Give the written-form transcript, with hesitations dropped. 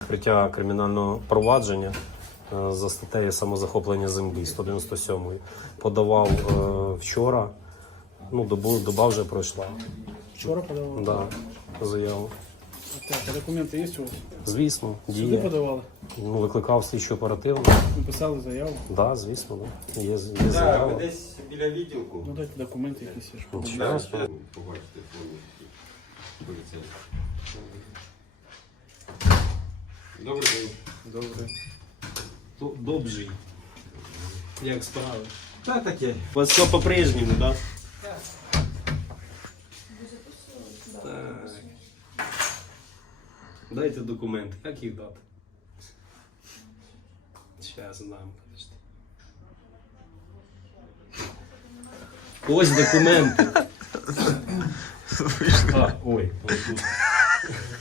відкриття кримінального провадження за статтею самозахоплення землі 197. Подавав вчора, ну доба вже пройшла. Вчора подавали? Да, заяву. Так, а документи є у вас? Звісно, Сюди діє. подавали? Ну, викликав слідчу оперативно. Написали заяву? Да, звісно, да. Є Так, заява. ви десь біля відділку. Ну дайте документи якісь. Я ж подумав. Зараз. Побачите повністю поліцейський. Добрий день. Добре. Добрий. Як справи? Та таке. У вас все по-прежнему, да? Так. Дайте документи. Як їх дати? Зараз знам, подожди. Ось документи. Ой, ось тут.